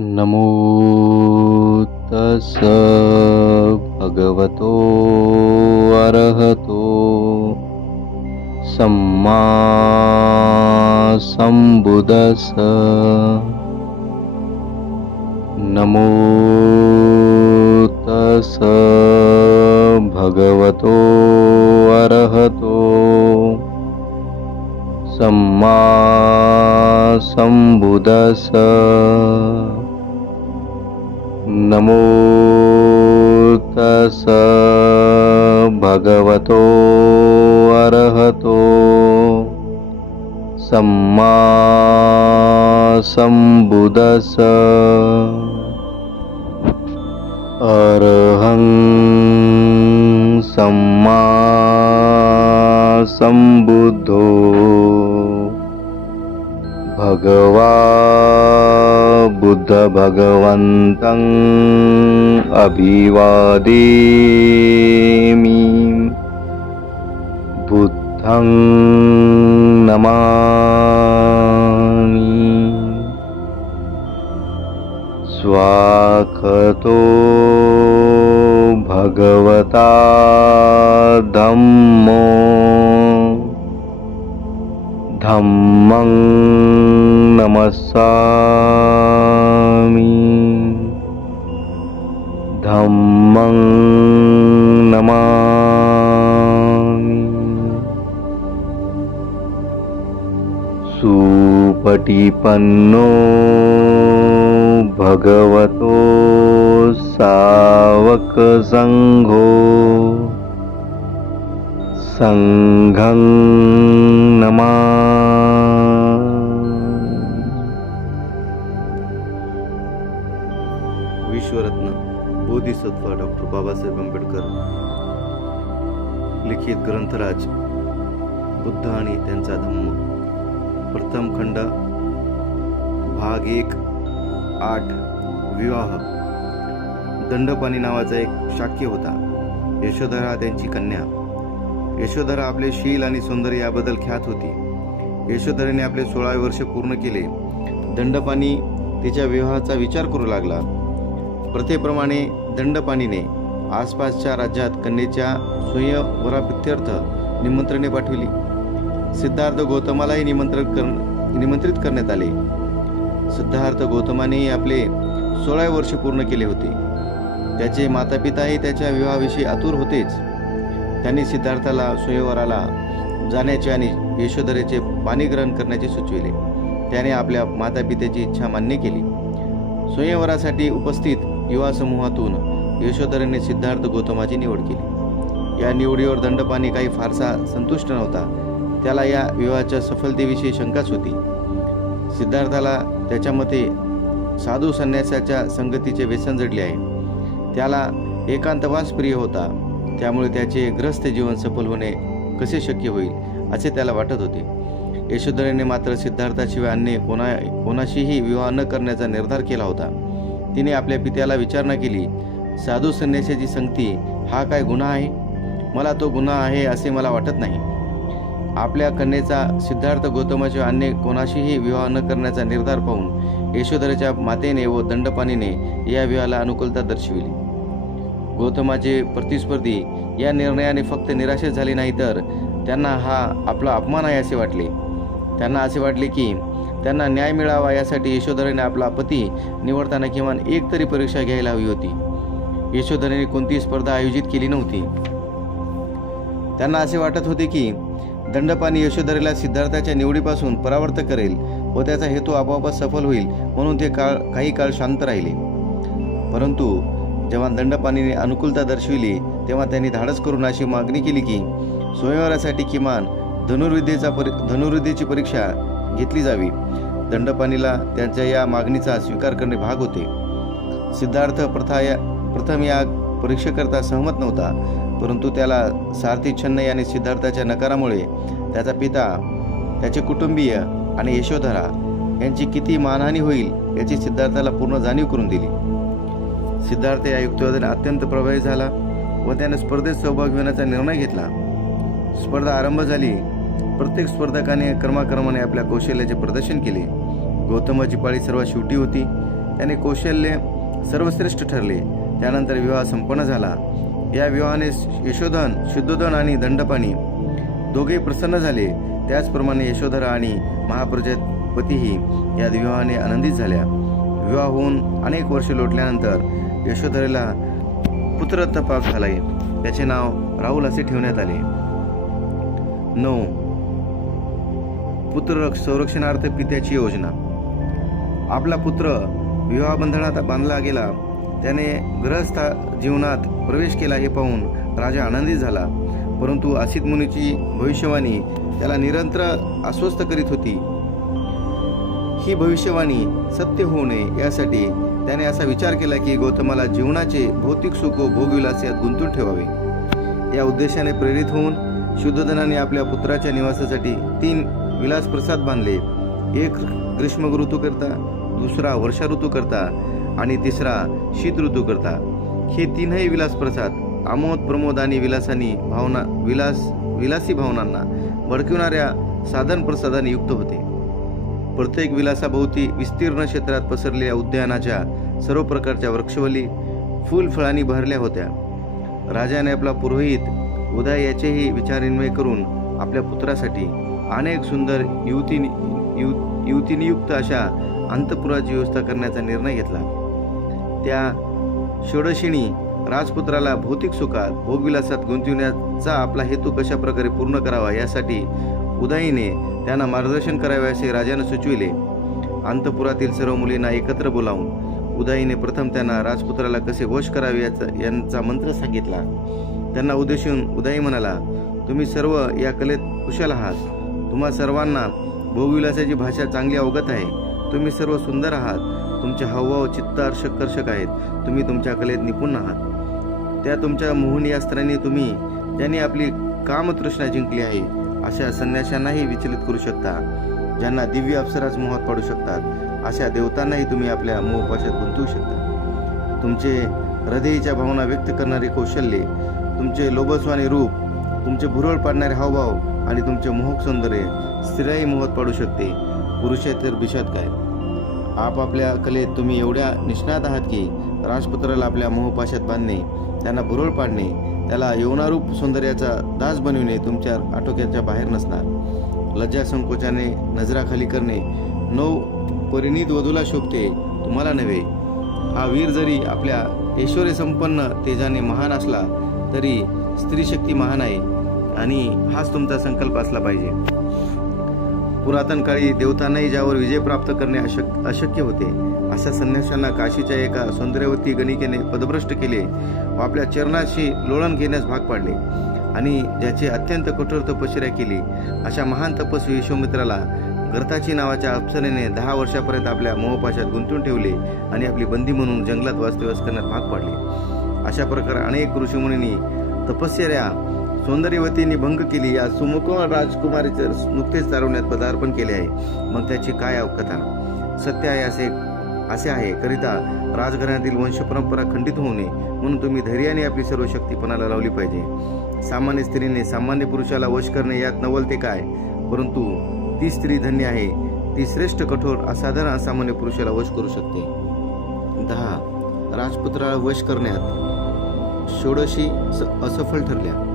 नमो तस भगवतो अर्हतो सम्मा सम्बुदस। नमो तस भगवतो अर्हतो सम्मा सम्बुदस नमो तस भगवतो अर्हतो सम्मा सम्बुदस अर्हं सम्मा सम्बुद्धो भगवा बुद्धभगवन्तम् अभिवादेमि बुद्धं नमामि। स्वाखतो भगवता धम्मो धम्मं नमस्सामि। धम्मं नमामि। सुपटिपन्नो भगवतो सावकसङ्घो संघं नमा। विश्वरत्न बोधिसत्व डॉक्टर बाबासाहेब आंबेडकर लिखित ग्रंथराज बुद्ध आणि त्यांचा धम्म. प्रथम खंड भाग एक आठ विवाह. दंडपाणी नावाचा एक शाक्य होता. यशोधरा त्यांची कन्या. यशोधरा आपले शील आणि सौंदर्य याबद्दल ख्यात होती. यशोधरेने आपले सोळावे वर्ष पूर्ण केले. दंडपाणी तिच्या विवाहाचा विचार करू लागला. प्रथेप्रमाणे दंडपाणीने आसपासच्या राज्यात कन्येच्या स्वयंवराप्रित्यर्थ निमंत्रणे पाठविली. सिद्धार्थ गौतमालाही निमंत्रण कर निमंत्रित करण्यात आले. सिद्धार्थ गौतमानेही आपले सोळावे वर्ष पूर्ण केले होते. त्याचे मातापिताही त्याच्या विवाहाविषयी आतुर होतेच. त्यांनी सिद्धार्थाला सुयवराला जाण्याचे आणि यशोधरेचे पाणी ग्रहण करण्याचे सुचविले. त्याने आपल्या मातापित्याची इच्छा मान्य केली. स्वयंवरासाठी उपस्थित युवा समूहातून यशोधरेने सिद्धार्थ गौतमाची निवड केली. या निवडीवर दंडपाणी काही फारसा संतुष्ट नव्हता. त्याला या विवाहाच्या सफलतेविषयी शंकाच होती. सिद्धार्थाला त्याच्या मते साधू संन्यासाच्या संगतीचे व्यसन जडले आहे. त्याला एकांतवास प्रिय होता. त्यामुळे त्याचे ग्रस्त जीवन सफल होणे कसे शक्य होईल असे त्याला वाटत होते. यशोधरेने मात्र सिद्धार्थाशिवाय अन्य कोणा कोणाशीही विवाह न करण्याचा निर्धार केला होता. तिने आपल्या पित्याला विचारणा केली साधू संन्याशाची संगती हा काय गुन्हा आहे? मला तो गुन्हा आहे असे मला वाटत नाही. आपल्या कन्येचा सिद्धार्थ गौतमाच्या अन्य कोणाशीही विवाह न करण्याचा निर्धार पाहून यशोधरेच्या मातेने व दंडपाणीने या विवाहाला अनुकूलता दर्शविली. गौतमाचे प्रतिस्पर्धी या निर्णयाने फक्त निराशेच झाले नाही तर त्यांना हा आपला अपमान आहे असे वाटले. त्यांना असे वाटले की त्यांना न्याय मिळावा यासाठी यशोधरेने आपला पती निवडताना किमान एक तरी परीक्षा घ्यायला हवी होती. यशोधरेने कोणतीही स्पर्धा आयोजित केली नव्हती. त्यांना असे वाटत होते की दंडपाणी यशोधरेला सिद्धार्थाच्या निवडीपासून परावर्त करेल व त्याचा हेतू आपोआपच सफल होईल म्हणून ते काळ काही काळ शांत राहिले. परंतु जेव्हा दंडपाणीने अनुकूलता दर्शविली तेव्हा त्यांनी धाडस करून अशी मागणी केली की स्वयंवरासाठी किमान धनुर्विद्येचा परी धनुर्विद्येची परीक्षा घेतली जावी. दंडपाणीला त्यांच्या या मागणीचा स्वीकार करणे भाग होते. सिद्धार्थ प्रथा या प्रथम या परीक्षेकरता सहमत नव्हता परंतु त्याला सारथी छन्न याने सिद्धार्थाच्या नकारामुळे त्याचा पिता त्याचे कुटुंबीय आणि यशोधरा यांची किती मानहानी होईल याची सिद्धार्थाला पूर्ण जाणीव करून दिली. सिद्धार्थ या युक्तिवादाने अत्यंत प्रभावी झाला व त्याने स्पर्धेत सहभाग घेण्याचा निर्णय घेतला. स्पर्धा आरंभ झाली. प्रत्येक स्पर्धकाने क्रमाक्रमाने आपल्या कौशल्याचे प्रदर्शन केले. गौतमाची पाळी सर्वात शेवटी होती. त्याने कौशल्य सर्वश्रेष्ठ ठरले. त्यानंतर विवाह संपन्न झाला. या विवाहाने यशोधन शुद्धोधन आणि दंडपाणी दोघे प्रसन्न झाले. त्याचप्रमाणे यशोधरा आणि महाप्रजापतीही या विवाहाने आनंदित झाल्या. विवाह होऊन अनेक वर्षे लोटल्यानंतर यशोधरेला पुत्र तपास झालाय. त्याचे नाव राहुल असे ठेवण्यात आले. नऊ. पुत्र संरक्षणार्थ पित्याची योजना. आपला पुत्र विवाहबंधनात बांधला गेला. त्याने गृहस्थ जीवनात प्रवेश केला हे पाहून राजा आनंदित झाला. परंतु आसित मुनीची भविष्यवाणी त्याला निरंतर अस्वस्थ करीत होती. ही भविष्यवाणी सत्य होऊ नये यासाठी त्याने असा विचार केला की गौतमाला जीवनाचे भौतिक सुख व भोगविलास यात गुंतून ठेवावे. या उद्देशाने प्रेरित होऊन शुद्धधनाने आपल्या पुत्राच्या निवासासाठी तीन विलास प्रसाद बांधले. एक ग्रीष्म ऋतू करता दुसरा वर्षा ऋतू करता आणि तिसरा शीत ऋतू करता हे तीनही विलास प्रसाद आमोद प्रमोद आणि विलासानी भावना विलास विलासी भावनांना भडकविणाऱ्या साधन प्रसादाने युक्त होते. प्रत्येक विलासाभोवती विस्तीर्ण क्षेत्रात पसरलेल्या उद्यानाच्या सर्व प्रकारच्या वृक्षवली फुलफळांनी भरल्या होत्या. राजाने आपला पुरोहित उदय याचेही विचारविनिमय करून आपल्या पुत्रासाठी अनेक सुंदर युवती यु युवतीनियुक्त अशा अंतपुराची व्यवस्था करण्याचा निर्णय घेतला. त्या षोडशिणी राजपुत्राला भौतिक सुखात भोगविलासात गुंतविण्याचा आपला हेतू कशा प्रकारे पूर्ण करावा यासाठी उदयीने त्यांना मार्गदर्शन करावे असे राजाने सुचविले. अंतपुरातील सर्व मुलींना एकत्र बोलावून उदाईने प्रथम त्यांना राजपुत्राला कसे वश करावे याचा यांचा मंत्र सांगितला. त्यांना उद्देशून उदाई म्हणाला तुम्ही सर्व या कलेत कुशल आहात. तुम्हा सर्वांना भोगविलासाची भाषा चांगली अवगत आहे. तुम्ही सर्व सुंदर आहात. तुमचे हावभाव चित्तार्षकर्षक आहेत. तुम्ही तुमच्या कलेत निपुण आहात. त्या तुमच्या मोहनी अस्त्राने तुम्ही ज्यांनी आपली कामतृष्णा जिंकली आहे. अशा संन्याशांनाही विचलित करू शकता ज्यांना दिव्य अप्सराच मोहात पाडू शकतात. अशा देवतांनाही तुम्ही आपल्या मोहपाशात गुंतवू शकता. तुमचे हृदयीच्या भावना व्यक्त करणारे कौशल्य तुमचे लोभस्वाने रूप तुमचे भुरळ पाडणारे हावभाव आणि तुमचे मोहक सौंदर्य स्त्रियाही मोहात पाडू शकते. पुरुषेतर बिशात काय? आपापल्या कलेत तुम्ही एवढ्या निष्णात आहात की राजपुत्राला आपल्या मोहपाशात बांधणे त्यांना भुरळ पाडणे त्याला यवनारूप सौंदर्याचा दास बनविणे तुमच्या आटोक्याच्या बाहेर नसणार. लज्जा संकोचाने नजराखाली करणे नौ परिणित वधूला शोभते तुम्हाला नव्हे. हा वीर जरी आपल्या ऐश्वर्य संपन्न तेजाने महान असला तरी स्त्री शक्ती महान आहे आणि हाच तुमचा संकल्प असला पाहिजे. पुरातन काळी देवतांनाही ज्यावर विजय प्राप्त करणे अशक अशक्य होते अशा संन्याशांना काशीच्या एका सौंदर्यवती गणिकेने पदभ्रष्ट केले व आपल्या चरणाशी लोळण घेण्यास भाग पाडले आणि ज्याची अत्यंत कठोर तपश्चर्या केली. अशा महान तपस्वी विश्वमित्राला गर्ताची नावाच्या अप्सरेने दहा वर्षापर्यंत आपल्या मोहपाशात गुंतून ठेवले आणि आपली बंदी म्हणून जंगलात वास्तव्यास करण्यास भाग पाडले. अशा प्रकारे अनेक ऋषीमुनींनी तपश्चर्या सौंदर्यवतीने भंग केली. या सुमुख राजकुमारीचे नुकतेच चालवण्यात पदार्पण केले आहे. मग त्याची काय कथा सत्य आहे असे असे आहे. करिता राजघराण्यातील वंशपरंपरा खंडित होऊ नये म्हणून तुम्ही धैर्याने आपली सर्व शक्तीपणाला लावली पाहिजे. सामान्य स्त्रीने सामान्य पुरुषाला वश करणे यात नवल ते काय? परंतु ती स्त्री धन्य आहे. ती श्रेष्ठ कठोर असाधारण असामान्य पुरुषाला वश करू शकते. दहा. राजपुत्राला वश करण्यात षोडशी स- असफल ठरल्या.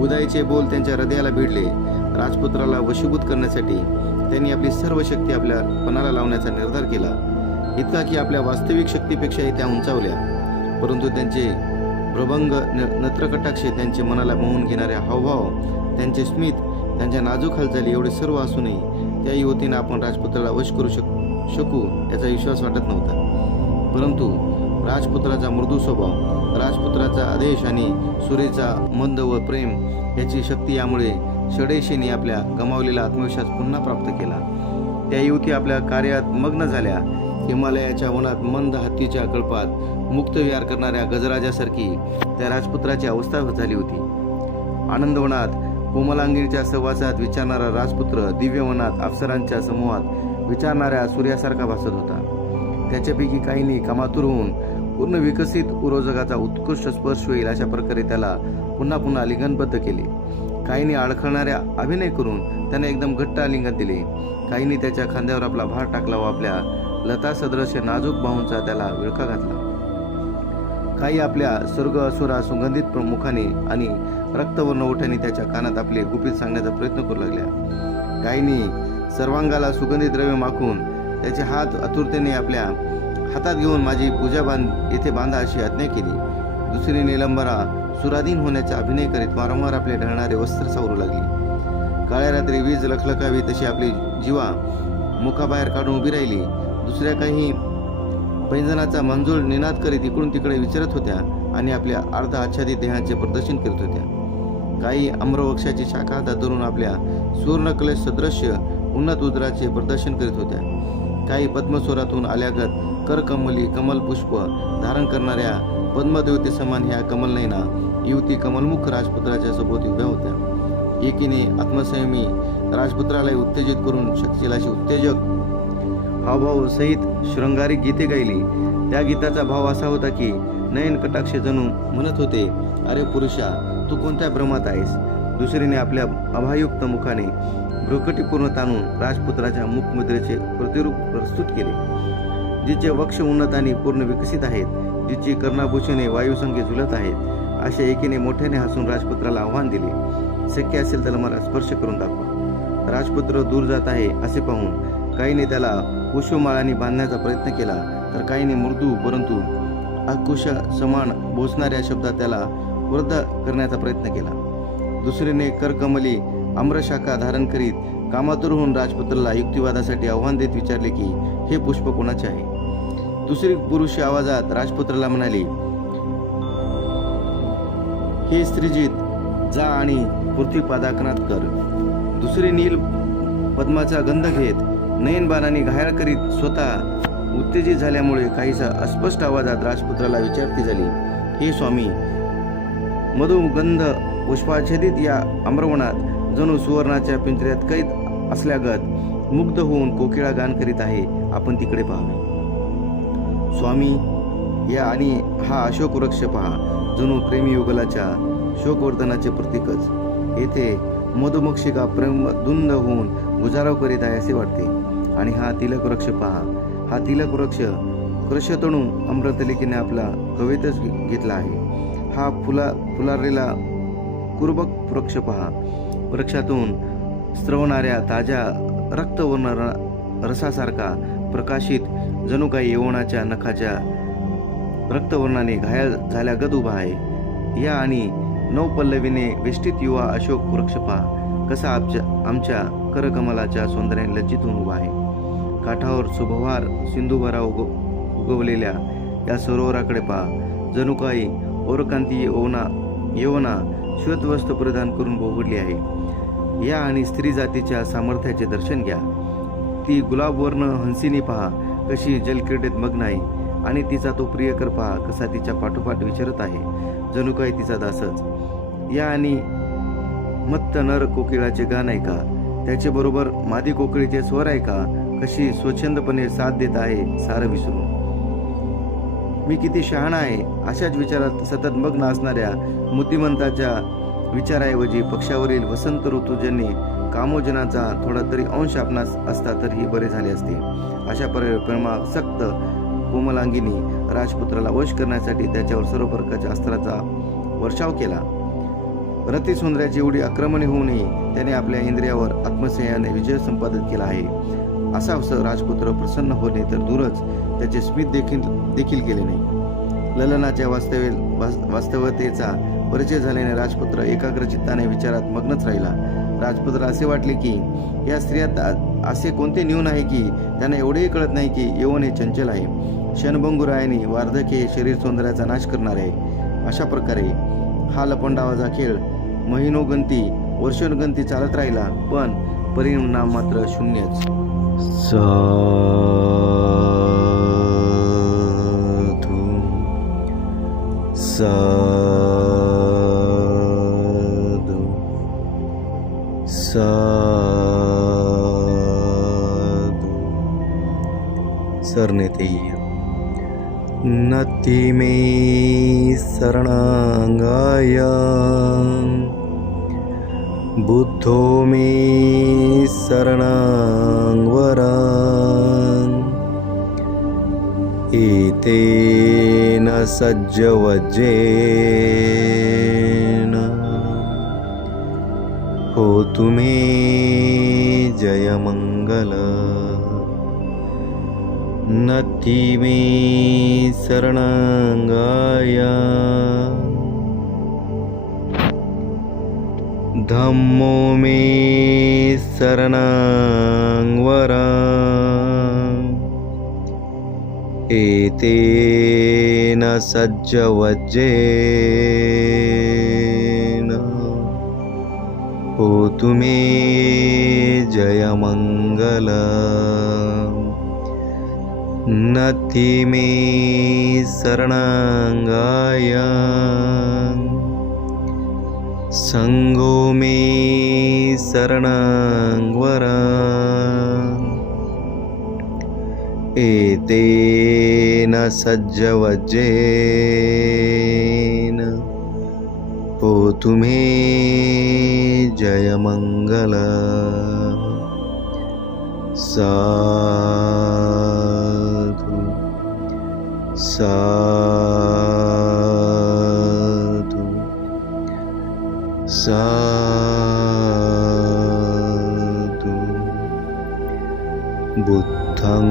उदाईचे बोल त्यांच्या हृदयाला भिडले. राजपुत्राला वशीभूत करण्यासाठी त्यांनी आपली सर्व शक्ती आपल्या पणाला लावण्याचा निर्धार केला. इतका की आपल्या वास्तविक शक्तीपेक्षाही त्या उंचावल्या. परंतु त्यांचे प्रभंग न नत्रकटाक्षे त्यांचे मनाला मोहून घेणारे हावभाव त्यांचे स्मित त्यांच्या नाजूक हालचाली एवढे सर्व असूनही त्या युवतीनं आपण राजपुत्राला वश करू शक शकू याचा विश्वास वाटत नव्हता. परंतु राजपुत्राचा मृदू स्वभाव राजपुत्राचा आदेश आणि सुरेचा मंद व प्रेम याची शक्ती यामुळे षडेशीने आपल्या गमावलेला आत्मविश्वास पुन्हा प्राप्त केला. त्या युवती आपल्या कार्यात मग्न झाल्या. हिमालयाच्या वनात मंद हत्तीच्या कळपात मुक्त विहार करणाऱ्या गजराजासारखी त्या राजपुत्राची अवस्था झाली होती. आनंदवनात कोमलांगीरच्या सहवासात विचारणारा राजपुत्र दिव्यवनात अप्सरांच्या समूहात विचारणाऱ्या सूर्यासारखा भासत होता. त्याच्यापैकी काहींनी कामातूर होऊन पूर्ण विकसित उरोजगाचा उत्कृष्ट स्पर्श होईल अशा प्रकारे त्याला पुन्हा पुन्हा लिंगनबद्ध केले. काहींनी अडखळणाऱ्या अभिनय करून त्याने एकदम घट्ट आलिंगन दिले. काहींनी त्याच्या खांद्यावर आपला भार टाकला व आपल्या लता सदृश नाजूक भाऊंचा त्याला विळखा घातला. काही आपल्या स्वर्ग असुरा सुगंधित मुखाने आणि रक्तवर्ण ओठाने त्याच्या कानात आपले गुपित सांगण्याचा प्रयत्न करू लागल्या. काहींनी सर्वांगाला सुगंधी द्रव्य माखून त्याचे हात आतुरतेने आपल्या हातात घेऊन माझी पूजा बांध येथे बांधा अशी आज्ञा केली. दुसरी निलंबरा सुराधीन होण्याचा अभिनय करीत वारंवार आपले ढळणारे वस्त्र सावरू लागली. काळ्या रात्री वीज लखलखावी तशी आपली जीवा मुखाबाहेर काढून उभी राहिली. दुसऱ्या काही पैंजनाचा मंजूळ निनाद करीत इकडून तिकडे विचारत होत्या आणि आपल्या अर्ध आच्छादित देहाचे प्रदर्शन करीत होत्या. काही आम्रवृक्षाची शाखा हातात धरून आपल्या सुवर्णकलश सदृश्य उन्नत उदराचे प्रदर्शन करीत होत्या. काही पद्मस्वरातून आल्यागत करकमली कमल पुष्प धारण करणाऱ्या पद्मदेवते समान ह्या कमलनयना युवती कमलमुख राजपुत्राच्या सोबत उभ्या होत्या. एकीने आत्मसंयमी राजपुत्राला उत्तेजित करून शक्तीलाशी उत्तेजक हावभाव सहित शृंगारी गीते गायली. त्या गीताचा भाव असा होता की नयन कटाक्ष जणू म्हणत होते अरे पुरुषा तू कोणत्या भ्रमात आहेस? दुसरीने आपल्या अभायुक्त मुखाने भ्रुकटीपूर्ण ताणून राजपुत्राच्या मुखमुद्रेचे प्रतिरूप प्रस्तुत केले. जिचे वक्ष उन्नत आणि पूर्ण विकसित आहेत जिची कर्णाभूषणे वायुसंगे झुलत आहेत अशा एकीने मोठ्याने हसून राजपुत्राला आव्हान दिले. शक्य असेल तर मला स्पर्श करून दाखवा. राजपुत्र दूर जात आहे असे पाहून काहीने त्याला पुष्पमाळाने बांधण्याचा प्रयत्न केला तर काहीने मृदू परंतु अकुश समान बोचणाऱ्या शब्दात त्याला वृद्ध करण्याचा प्रयत्न केला. दुसरीने करकमली आम्रशाखा धारण करीत कामातूर होऊन राजपुत्राला युक्तिवादासाठी आव्हान देत विचारले की हे पुष्प कोणाचे आहे? दुसरी पुरुषी आवाजात राजपुत्राला म्हणाली हे स्त्रीजीत जा आणि पृथ्वी पादाकनात कर. दुसरी नील पद्माचा गंध घेत नयनबाणाने घायाळ करीत स्वतः उत्तेजित झाल्यामुळे काहीसा अस्पष्ट आवाजात राजपुत्राला विचारती झाली हे स्वामी मधुगंध पुष्पाच्छेदित या आम्रवनात जणू सुवर्णाच्या पिंजऱ्यात कैद असल्यागत मुग्ध होऊन कोकिळा गान करीत आहे. आपण तिकडे पाहावे स्वामी या आणि हा अशोक वृक्ष पहा जणू प्रेमयुगलाच्या शोकवर्धनाचे प्रतीकच. येथे मधुमक्षिका प्रेम दुंद होऊन गुजाराव करीत आहे असे वाटते. आणि हा तिलक वृक्ष पहा. हा तिलक वृक्ष कृषतणू अमृतलिकेने आपला कवितच घेतला आहे. हा फुला फुलारलेला कुर्बक वृक्ष पहा. वृक्षातून स्रवणाऱ्या ताज्या रक्तवर्ण र- रसासारखा प्रकाशित जणू काही यवनाच्या नखाच्या रक्तवर्णाने घायल झाल्यागत उभा आहे. या आणि नवपल्लवीने वेष्टित युवा अशोक वृक्षपा कसा आमच्या आमच्या करकमलाच्या सौंदर्याने लज्जितून उभा आहे. काठावर सुभवार सिंधुभरा उग उगवलेल्या या सरोवराकडे पहा. जणू काही ओरकांती ओवना यवना श्वेतवस्त्र परिधान करून बोगडली आहे. या आणि स्त्री जातीच्या सामर्थ्याचे दर्शन घ्या. ती गुलाबवर्ण हंसिनी पहा. कशी जलक्रीडेत मग्न आहे आणि तिचा तो प्रियकर पहा कसा तिच्या पाठोपाठ विचारत आहे. जणू काही तिचा दासच. या आणि मत्त नर कोकिळाचे गाण ऐका. त्याचे बरोबर मादी कोकिळीचे स्वर ऐका. कशी स्वच्छंदपणे साथ देत आहे सारं विसरून मी किती शहाणा आहे अशाच विचारात सतत मग्न असणाऱ्या बुद्धिमंताच्या विचाराऐवजी पक्षावरील वसंत ऋतूजन्य कामोजनाचा थोडा तरी अंश आपणास असता तरीही बरे झाले असते. अशा पर प्रेमासक्त कोमलांगिनी राजपुत्राला वश करण्यासाठी त्याच्यावर सर्व प्रकारच्या अस्त्राचा वर्षाव केला. रतिसुंदऱ्याची एवढी आक्रमणे होऊनही त्याने आपल्या इंद्रियावर आत्मसह्याने विजय संपादित केला आहे. असा अवसर राजपुत्र प्रसन्न होणे तर दूरच त्याचे स्मित देखील देखील गेले नाही. ललनाच्या वास्तव्य वास्तवतेचा परिचय झाल्याने राजपुत्र एकाग्र चित्ताने विचारात मग्नच राहिला. राजपुत्र असे वाटले की या स्त्रियात असे कोणते न्यून आहे की त्यांना एवढेही कळत नाही की यवन हे चंचल आहे. क्षणभंगुरायाने वार्धक हे शरीर सौंदर्याचा नाश करणार आहे. अशा प्रकारे हा लपंडावाचा खेळ महिनोगंती वर्षोनगंती चालत राहिला पण परिणाम मात्र शून्यच. स शरणिति नति मे शरणाङ्गाय। बुद्धो मे शरणाङ्गरान् एतेन सज्जवज्रेन् कोतु मे जयमङ्गल। नति मे शरणङ्गाया। धम्मो मे शरणाङ्वरा। एतेन न सज्जवज्रे मे जयमङ्गल। न तिमे शरणाङ्गाया सङ्गोमे शरणाङ्गरा एते न सज्जवज्रेन् पोतु मे जयमङ्गल। सा साधु। साधु। बुद्धं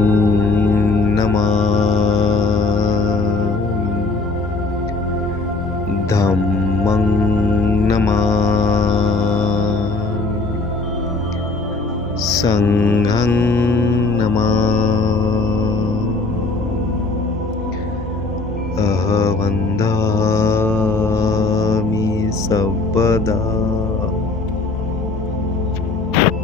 नमामि। धम्मं नमामि। सङ्घं नमामि पदा